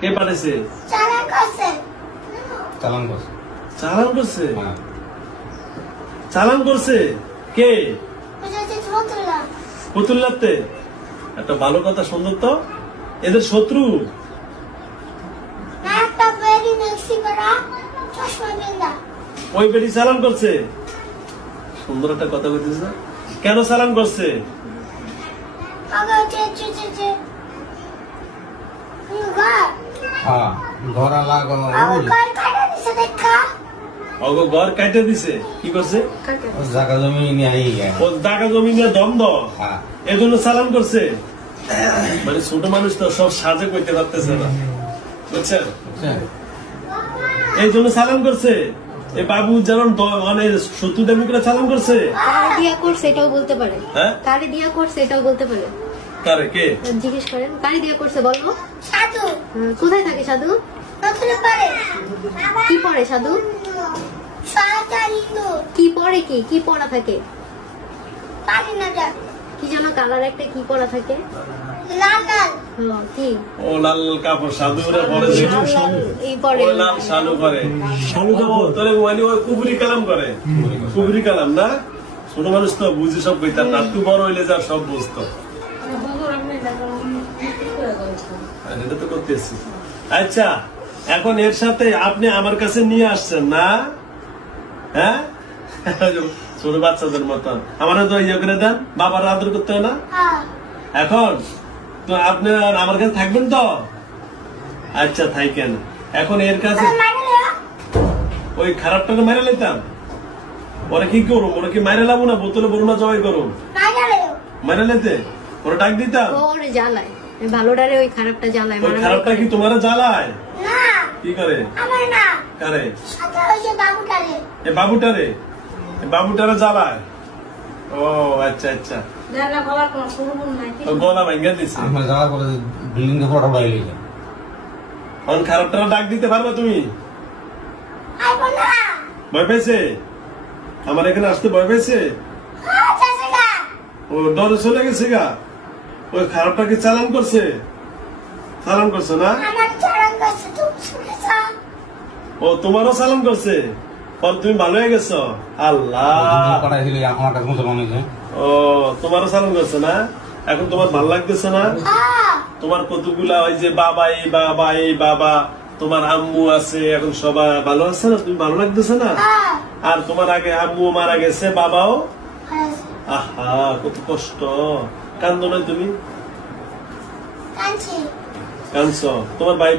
কে পাঠাইছে? চালান করছে। চালান করছে? চালান করছে? চালান করছে কে? পুতুল্লাতে। একটা ভালো কথা, সুন্দর তো। এদের শত্রু? ওই বেটি চালান করছে? সুন্দর একটা কথা বলতেছে না? কেন চালান করছে? ঘর কাটে দিছে। কি করছে? জায়গা জমি নিয়ে ও জায়গা জমি নিয়ে দ্বন্দ্ব, এই জন্য চালান করছে। মানে ছোট মানুষ তো সব সাজে করতে পারতেছে না, বুঝছেন? এই জন্য চালান করছে। এই বাবু যেমন মানে শত্রু দামি করে চালান করছে। কারে দিয়া করছে এটাও বলতে পারে। হ্যাঁ, কারে দিয়া করছে এটাও বলতে পারে। কারে? কে জিজ্ঞেস করেন কারে দিয়া করছে বলো। সাধু। কোথায় থাকে সাধু? কি পড়ে সাধু? কি পড়ে? কি পড়া থাকে? কি যেন কালার একটা কি পড়া থাকে? কি? ও লাল কাপড় সাধুরা পরে। এই পড়ে ও লাল শালু করে। শালু কাপড় তোরে মানে ওই কুবরি কালাম করে। কুবরি কালাম না? ছোট মানুষ তো বুঝে সব কইতাম না, তুই বড় হইলে যা সব বুঝতো। এটা তো করতেছি। আচ্ছা, এখন এর সাথে আপনি আমার কাছে নিয়ে আসছেন না? হ্যাঁ, ছোট বাচ্চাদের মতন আমারও তো ইয়ে করে দেন, বাবার আদর করতে হয় না? এখন তো আপনি আমার কাছে থাকবেন তো? আচ্ছা থাকেন। এখন এর কাছে ওই খারাপটাকে মেরে নিতাম। ওরা কি করুন? ওরা কি মেরে লাবো না বোতলে বরুণা জবাই করুন? মেরে নিতে ওরা ডাক দিতাম। ওরে জ্বালায় ভালোটারে, ওই খারাপটা জ্বালায়। ওই খারাপটা কি তোমার জ্বালায়? কি করে? কারে? এ বাবুটারে? বাবুটারে জ্বালায়? ও আচ্ছা আচ্ছা, গলা ভাঙ্গা দিচ্ছে। বিল্ডিং এখন খারাপটা ডাক দিতে পারবে তুমি? ভয় পেয়েছে? আমার এখানে আসতে ভয় পেয়েছে? ও ডরে চলে গেছে গা? ওই খারাপটাকে চালান করছে? চালান করছে না? ও তোমারও চালান করছে? তুমি ভালো হয়ে গেছো? আল্লাহ, আমার কাছে মুসলমান হয়েছে। ও তোমারও চালান করছে না? এখন তোমার ভালো লাগতেছে না? তোমার কতগুলা ওই যে বাবা এই বাবা এই বাবা, তোমার আম্মু আছে, এখন সবাই ভালো আছে না? তুমি ভালো লাগতেছে না? আর তোমার আগে আম্মু মারা গেছে, বাবাও। আহা, কত কষ্ট। কান্দো না তুমি? কাঁদছো? তোমার ভাই